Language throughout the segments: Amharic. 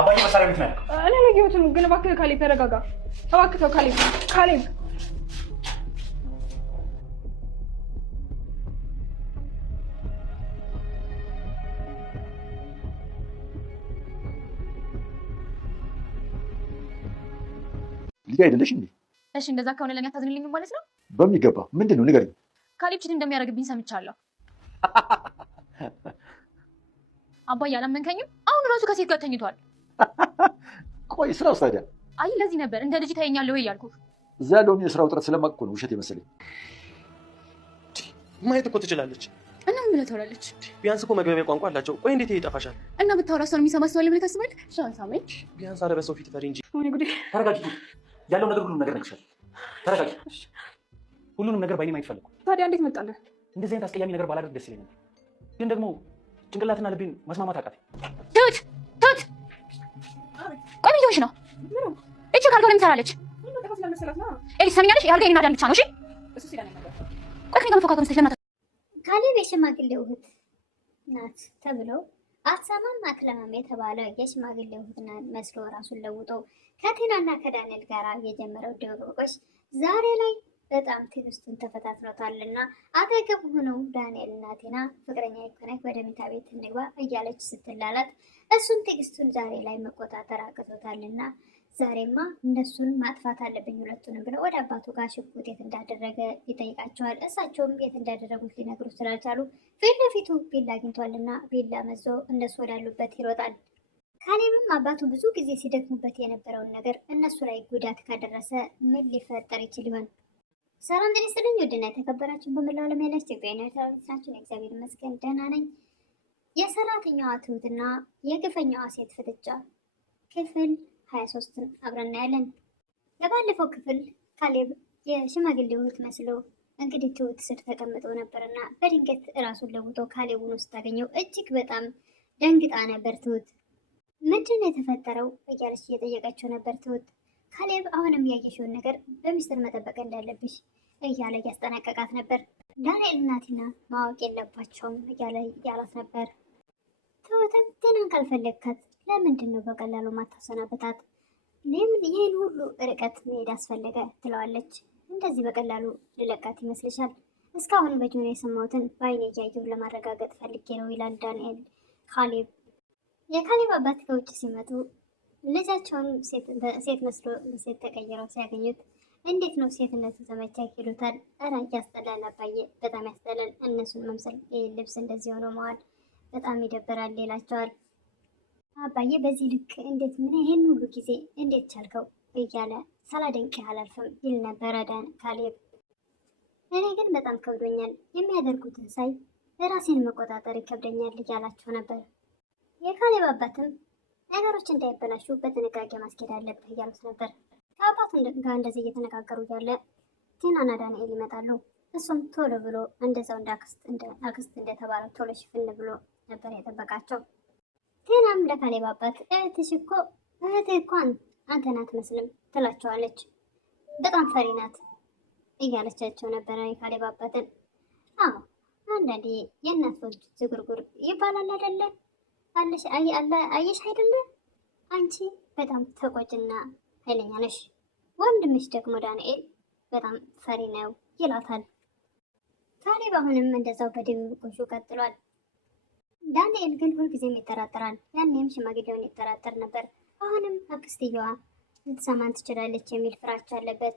አባዬ መሳሪያ ቤት ነው ያለው። እኔ ለጊዮትም ግን እባክህ ካሌብ ተረጋጋ። እባክህ ተው ካሌብ ልጅ አይደለሽ እንዴ? እሺ እንደዛ ከሆነ ለኛ ታዝንልኝ ማለት ነው? በሚገባ ምንድን ነው ንገሪኝ። ካሌብ ችት እንደሚያደርግብኝ ሰምቻለሁ። አባዬ አላመንከኝም? አሁን ራሱ ከሴት ጋር ተኝቷል። ቆይ ስራው ታዲያ? አይ ለዚህ ነበር እንደ ልጅ ታየኛለህ ወይ ያልኩህ። እዛ ያለውን የስራ ውጥረት ስለማውቅ እኮ ነው ውሸት የመሰለኝ። ማየት እኮ ትችላለች እና ምን ብለህ ታወራለች? ቢያንስ እኮ መግባቢያ ቋንቋ አላቸው። ቆይ እንዴት ይጠፋሻል? እና ብታወራ እሷን የሚሰማ ሰው አለ ብለህ ታስባለህ? ሻንሳመኝ ቢያንስ አረ በሰው ፊት ፈሪ እንጂ። ወይኔ ጉዴ! ተረጋጊ። ያለው ነገር ሁሉንም ነገር ነግሬሻለሁ። ተረጋጊ። ሁሉንም ነገር ባይኔ ማየት ፈለኩ። ታዲያ እንዴት መጣልህ? እንደዚህ አይነት አስቀያሚ ነገር ባላደርግ ደስ ይለኛል፣ ግን ደግሞ ጭንቅላትና ልቤን ማስማማት አቃተኝ። ትሁት ቆይ ምን ነው? እቺ ካልጋ ለምን ትሰራለች? ኤሊስ ሰሚኛለሽ? ያልጋ የኔና ዳን ብቻ ነው። እሺ ቆይ ከኔ ጋር መፎካከር ስለና ካሌብ የሽማግሌው እህት ናት ተብለው አትሰማም አትለማም የተባለ የሽማግሌው እህት መስሎ ራሱን ለውጦ ከቴናና ከዳንኤል ጋር የጀመረው ድብብቆሽ ዛሬ ላይ በጣም ትዕግስቱን ተፈታትኖታልና አጠገብ ሆነው ዳንኤል እና ቴና ፍቅረኛ ይኮናክ ወደ መኝታ ቤት እንግባ እያለች ስትላላት እሱን ትዕግስቱን ዛሬ ላይ መቆጣጠር አቅቶታልና ዛሬማ እነሱን ማጥፋት አለብኝ ሁለቱንም ብለው ወደ አባቱ ጋር ሽጉጥ የት እንዳደረገ ይጠይቃቸዋል። እሳቸውም የት እንዳደረጉት ሊነግሩ ስላልቻሉ ፊት ለፊቱ ቢላ አግኝቷልና ቢላ መዞ እነሱ ወዳሉበት ይሮጣል። ካሌብም አባቱ ብዙ ጊዜ ሲደክሙበት የነበረውን ነገር እነሱ ላይ ጉዳት ካደረሰ ምን ሊፈጠር ይችል ይሆን? ሰላም ጤና ይስጥልኝ ውድና የተከበራችሁ በመላው ዓለም ያላችሁ ኢትዮጵያውያን ኤርትራውያን ናችሁ። እግዚአብሔር ይመስገን ደህና ነኝ። የሰራተኛዋ ትሁትና የግፈኛዋ ሴት ፍጥጫ ክፍል 23ን አብረን እናያለን። በባለፈው ክፍል ካሌብ የሽማግሌው እህት መስሎ እንግዲህ ትሁት ስር ተቀምጦ ነበርና በድንገት እራሱን ለውጦ ካሌቡን ውስጥ ታገኘው። እጅግ በጣም ደንግጣ ነበር። ትሁት ምንድን ነው የተፈጠረው እያለች እየጠየቀችው ነበር። ትሁት ካሌብ አሁንም ያየሽውን ነገር በሚስጥር መጠበቅ እንዳለብሽ እያለ እያስጠነቀቃት ነበር። ዳንኤል እና ቲና ማወቅ የለባቸውም እያላት ነበር። ትሁትም ቴናን ካልፈለግካት ለምንድን ነው በቀላሉ ማታሰናበታት? ለምን ይህን ሁሉ ርቀት መሄድ አስፈለገ? ትለዋለች። እንደዚህ በቀላሉ ልለቃት ይመስልሻል? እስካሁን በጆሮ የሰማሁትን በአይኔ እያየሁ ለማረጋገጥ ፈልጌ ነው ይላል ዳንኤል። ካሌብ የካሌብ አባት ከውጭ ሲመጡ ልጃቸውን ሴት መስሎ ሴት ተቀይረው ሲያገኙት እንዴት ነው ሴትነቱ ተመቻ ይሉታል። ኧረ ያስጠላል አባዬ፣ በጣም ያስጠላል። እነሱን መምሰል ልብስ እንደዚህ ሆኖ መዋል በጣም ይደብራል ይላቸዋል። አባዬ በዚህ ልክ እንዴት ምን ይሄን ሁሉ ጊዜ እንዴት ቻልከው እያለ ሳላደንቅህ አላልፍም ይል ነበረ ካሌብ። እኔ ግን በጣም ከብዶኛል፣ የሚያደርጉትን ሳይ ራሴን መቆጣጠር ይከብደኛል እያላቸው ነበር። የካሌብ አባትም ነገሮች እንዳይበላሹ በጥንቃቄ ማስኬድ አለብህ እያሉት ነበር። ከአባቱ ጋር እንደዚህ እየተነጋገሩ እያለ ቲናና ዳንኤል ይመጣሉ። እሱም ቶሎ ብሎ እንደዛው አክስት እንደተባለው ቶሎ ሽፍን ብሎ ነበር የጠበቃቸው። ቴናም ለካሌብ አባት እህትህ እኮ አንተን አትመስልም ትላቸዋለች። በጣም ፈሪ ናት እያለቻቸው ነበረ የካሌብ አባትን። አዎ አንዳንዴ የእናት ልጅ ዝጉርጉር ይባላል አይደለ? አየሽ አይደለ? አንቺ በጣም ተቆጭና ኃይለኛ ነሽ። ወንድምሽ ደግሞ ዳንኤል በጣም ፈሪ ነው ይላታል። ካሌብ አሁንም እንደዛው በድብብቆሹ ቀጥሏል። ዳንኤል ግን ሁልጊዜም ይጠራጠራል። ያኔም ሽማግሌውን ይጠራጠር ነበር። አሁንም አክስትየዋ ልትሰማን ትችላለች የሚል ፍራቻ አለበት።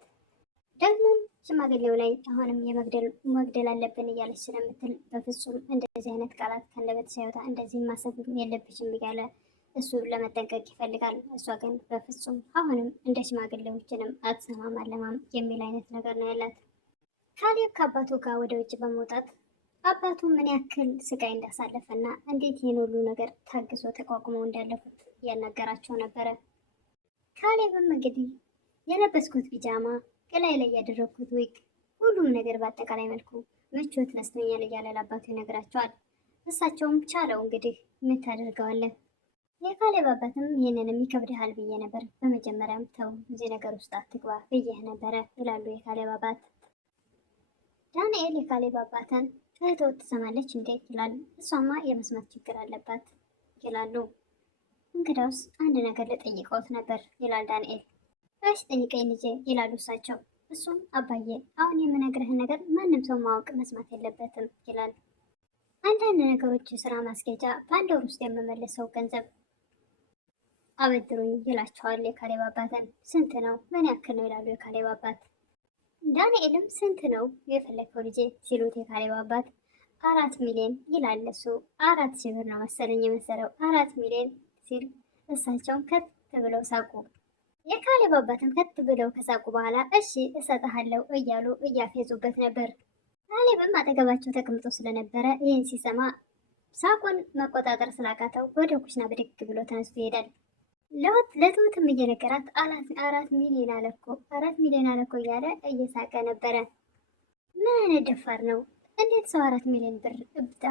ደግሞም ሽማግሌው ላይ አሁንም መግደል አለብን እያለች ስለምትል በፍጹም እንደዚህ አይነት ቃላት ከአንደበት ሳይወጣ እንደዚህ ማሰብ የለብሽም እያለ እሱ ለመጠንቀቅ ይፈልጋል። እሷ ግን በፍጹም አሁንም እንደ ሽማግሌዎችንም አትሰማም አለማም የሚል አይነት ነገር ነው ያላት። ካሌብ ከአባቱ ጋር ወደ ውጭ በመውጣት አባቱ ምን ያክል ስቃይ እንዳሳለፈና እንዴት ይህን ሁሉ ነገር ታግሶ ተቋቁሞ እንዳለፉት እያናገራቸው ነበረ። ካሌብም እንግዲህ የለበስኩት ቢጃማ፣ ከላይ ላይ ያደረግኩት ዊግ፣ ሁሉም ነገር በአጠቃላይ መልኩ ምቾት ነስቶኛል እያለ ለአባቱ ይነግራቸዋል። እሳቸውም ቻለው እንግዲህ ምን ታደርገዋለህ። የካሌብ አባትም ይህንንም ይከብድሃል ብዬ ነበር፣ በመጀመሪያም ተው እዚህ ነገር ውስጥ አትግባ ብዬህ ነበረ ይላሉ የካሌብ አባት። ዳንኤል የካሌብ አባትን እህትዎ ትሰማለች እንዴ ይላል። እሷማ የመስማት ችግር አለባት ይላሉ። እንግዳውስ አንድ ነገር ልጠይቀውት ነበር ይላል ዳንኤል። እሺ ጠይቀኝ ልጄ ይላሉ እሳቸው። እሱም አባዬ አሁን የምነግርህን ነገር ማንም ሰው ማወቅ መስማት የለበትም ይላል። አንዳንድ ነገሮች ስራ ማስኬጃ በአንድ ወር ውስጥ የምመልሰው ገንዘብ አበድሩኝ ይላቸዋል የካሌብ አባትን። ስንት ነው? ምን ያክል ነው ይላሉ የካሌብ አባት። ዳንኤልም ስንት ነው የፈለግከው ልጄ ሲሉት የካሌብ አባት 4 ሚሊዮን ይላል እሱ። 4,000 ብር ነው መሰለኝ የመሰለው 4 ሚሊዮን ሲል እሳቸውም ከት ብለው ሳቁ። የካሌብ አባትም ከት ብለው ከሳቁ በኋላ እሺ እሰጥሃለሁ እያሉ እያፌዙበት ነበር። ካሌብም አጠገባቸው ተቀምጦ ስለነበረ ይህን ሲሰማ ሳቁን መቆጣጠር ስላቃተው ወደ ኩሽና ብድግ ብሎ ተነስቶ ይሄዳል። ለትሁትም እየነገራት 4 ሚሊዮን አለኮ 4 ሚሊዮን አለኮ እያለ እየሳቀ ነበረ። ምን አይነት ደፋር ነው! እንዴት ሰው 4 ሚሊዮን ብር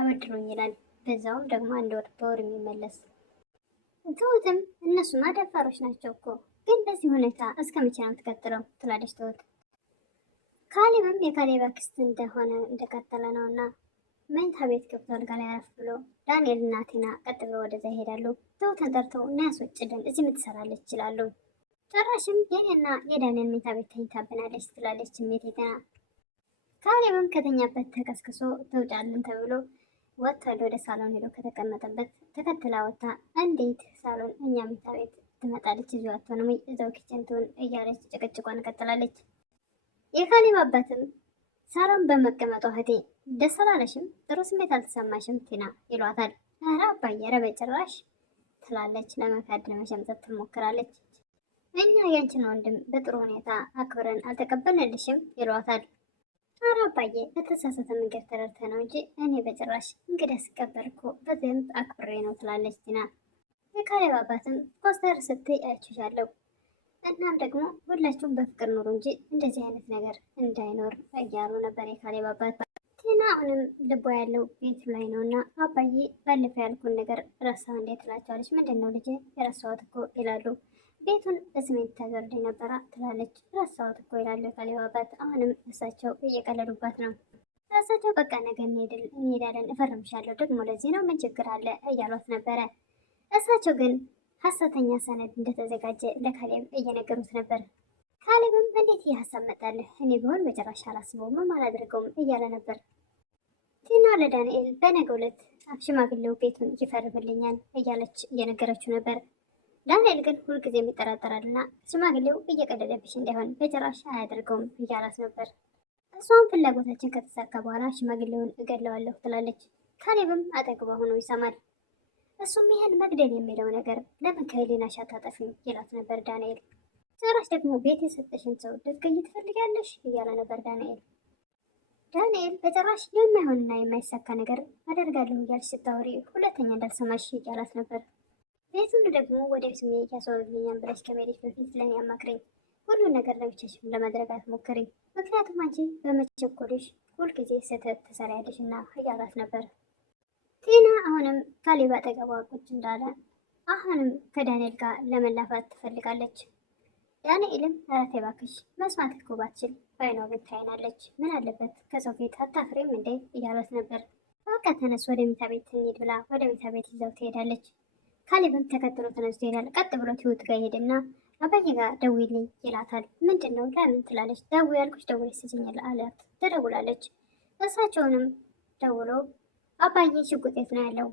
አበድሮኝ ይላል። በዛውም ደግሞ አንድ ወር በወር የሚመለስ። ትሁትም እነሱማ ደፋሮች ናቸው እኮ ግን በዚህ ሁኔታ እስከ መቼ ነው የምትቀጥለው? ትላለች ትሁት። ካሌብም የካሌብ አክስት እንደሆነ እንደቀጠለ ነው እና መኝታ ቤት ገብቶ አልጋ ላይ አረፍ ብሎ ዳንኤል እና ቲና ቀጥ ብሎ ወደዛ ይሄዳሉ። ትሁትን ጠርተው እና ያስወጭልን እዚህ ምትሰራለች ይችላሉ። ጭራሽም የኔና የዳንኤል መኝታ ቤት ተኝታብናለች ትላለች ስሜት ቲና። ካሌብም ከተኛበት ተቀስቅሶ ትውጫልን ተብሎ ወጥቷል። ወደ ሳሎን ሄዶ ከተቀመጠበት ተከትላ ወጥታ እንዴት ሳሎን እኛ መኝታ ቤት ትመጣለች? እዚሁ አትሆንም እዛው ኪችን ትሁን እያለች ጭቅጭቋን ቀጥላለች። የካሌብ አባትም ሳሎን በመቀመጧ እህቴ ደስ አላለሽም? ጥሩ ስሜት አልተሰማሽም ቲና ይሏታል። ኧረ አባዬ ኧረ በጭራሽ ትላለች። ለመካድ ለመሸምጠት ትሞክራለች። እኛ ያንቺን ወንድም በጥሩ ሁኔታ አክብረን አልተቀበልንልሽም ይሏታል። ኧረ አባዬ በተሳሳተ መንገድ ተረድተህ ነው እንጂ እኔ በጭራሽ እንግዳ ስቀበል እኮ በደንብ አክብሬ ነው ትላለች ቲና። የካሌብ አባትም ኮስተር ስትይ አይችሻለሁ እናም ደግሞ ሁላችሁም በፍቅር ኑሩ እንጂ እንደዚህ አይነት ነገር እንዳይኖር እያሉ ነበር የካሌብ አባት። ቲና አሁንም ልቧ ያለው ቤቱ ላይ ነው እና አባዬ ባለፈው ያልኩን ነገር ረሳው እንዴት ትላቸዋለች። ምንድን ነው ልጄ? የረሳሁት እኮ ይላሉ። ቤቱን በስሜት ታዘርደኝ ነበራ ትላለች። ረሳሁት እኮ ይላሉ የካሌብ አባት። አሁንም እሳቸው እየቀለዱባት ነው። እሳቸው በቃ ነገ እንሄዳለን እፈርምሻለሁ ደግሞ ለዚህ ነው ምን ችግር አለ እያሏት ነበረ። እሳቸው ግን ሐሰተኛ ሰነድ እንደተዘጋጀ ለካሌብ እየነገሩት ነበር። ካሌብም እንዴት ይህ ሀሳብ መጣልህ? እኔ ቢሆን በጭራሽ አላስበውም አላደርገውም እያለ ነበር። ቲና ለዳንኤል በነገው ዕለት ሽማግሌው ቤቱን ይፈርምልኛል እያለች እየነገረችው ነበር። ዳንኤል ግን ሁልጊዜ ይጠራጠራልና ሽማግሌው እየቀለደብሽ እንዳይሆን በጭራሽ አያደርገውም እያላት ነበር። እሷም ፍላጎታችን ከተሳካ በኋላ ሽማግሌውን እገለዋለሁ ትላለች። ካሌብም አጠገቧ ሆኖ ይሰማል። እሱም ይህን መግደል የሚለው ነገር ለምን ከህሊናሽ አታጠፊም ይላት ነበር ዳንኤል። ጭራሽ ደግሞ ቤት የሰጠሽን ሰው ልትገኝ ትፈልጊያለሽ እያለ ነበር ዳንኤል። ዳንኤል በጭራሽ የማይሆንና የማይሳካ ነገር አደርጋለሁ እያልሽ ስታወሪ ሁለተኛ እንዳልሰማሽ እያላት ነበር። ቤቱን ደግሞ ወደ ስሜ ያስወርልኛል ብለሽ ከመሄድሽ በፊት ለእኔ አማክረኝ። ሁሉን ነገር ለብቻሽ ለማድረግ አትሞክሪ፣ ምክንያቱም አንቺ በመቸኮልሽ ሁልጊዜ ስህተት ትሰሪያለሽ እና እያላት ነበር። ቲና አሁንም ካሌብ አጠገቧ ቁጭ እንዳለ አሁንም ከዳንኤል ጋር ለመላፋት ትፈልጋለች። ዳንኤልም ኧረ ተይ እባክሽ መስማት እኮ ባትችል በዓይኗ ብታይናለች፣ ምን አለበት ከሰው ፊት አታፍሬም እንዴ እያሏት ነበር። በቃ ተነስ ወደ መኝታ ቤት እንሂድ ብላ ወደ መኝታ ቤት ይዘው ትሄዳለች። ካሌብም ተከትሎ ተነስቶ ይሄዳል። ቀጥ ብሎ ትሁት ጋር ይሄድና አባዬ ጋር ደውይልኝ ይላታል። ምንድን ነው ለምን ትላለች። ደውይ ያልኩሽ ደውለሽ ስጭኝ አላት። ትደውላለች። እሳቸውንም ደውሎ አባዬ ሽጉጥ የት ነው ያለው?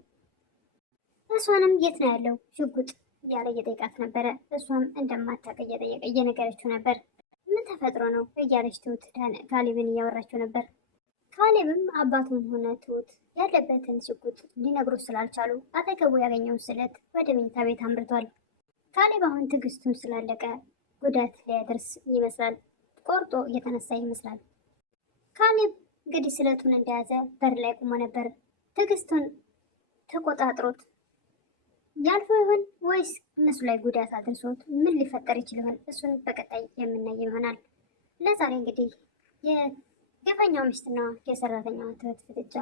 እሷንም የት ነው ያለው ሽጉጥ እያለ እየጠየቃት ነበረ። እሷም እንደማታውቅ እየነገረችው ነበር። ምን ተፈጥሮ ነው እያለች ትሁት ካሌብን እያወራችው ነበር። ካሌብም አባቱም ሆነ ትሁት ያለበትን ሽጉጥ ሊነግሩት ስላልቻሉ አጠገቡ ያገኘውን ስለት ወደ መኝታ ቤት አምርቷል። ካሌብ አሁን ትዕግስቱን ስላለቀ ጉዳት ሊያደርስ ይመስላል። ቆርጦ እየተነሳ ይመስላል። ካሌብ እንግዲህ ስለቱን እንደያዘ በር ላይ ቆሞ ነበር። ትዕግስቱን ተቆጣጥሮት ያልፎ ይሆን ወይስ እነሱ ላይ ጉዳት አድርሶት ምን ሊፈጠር ይችል ይሆን? እሱን በቀጣይ የምናይ ይሆናል። ለዛሬ እንግዲህ የግፈኛው ሚስትና የሰራተኛዋ ትሁት ፍጥጫ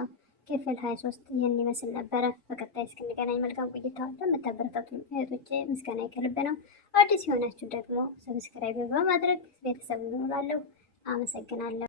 ክፍል 23 ይህን ይመስል ነበረ። በቀጣይ እስክንገናኝ መልካም ቆይታ። ለምታበረታቱኝ እህቶቼ ምስጋና ከልብ ነው። አዲስ የሆናችሁ ደግሞ ሰብስክራይብ በማድረግ ቤተሰብ እንሆናለሁ። አመሰግናለሁ።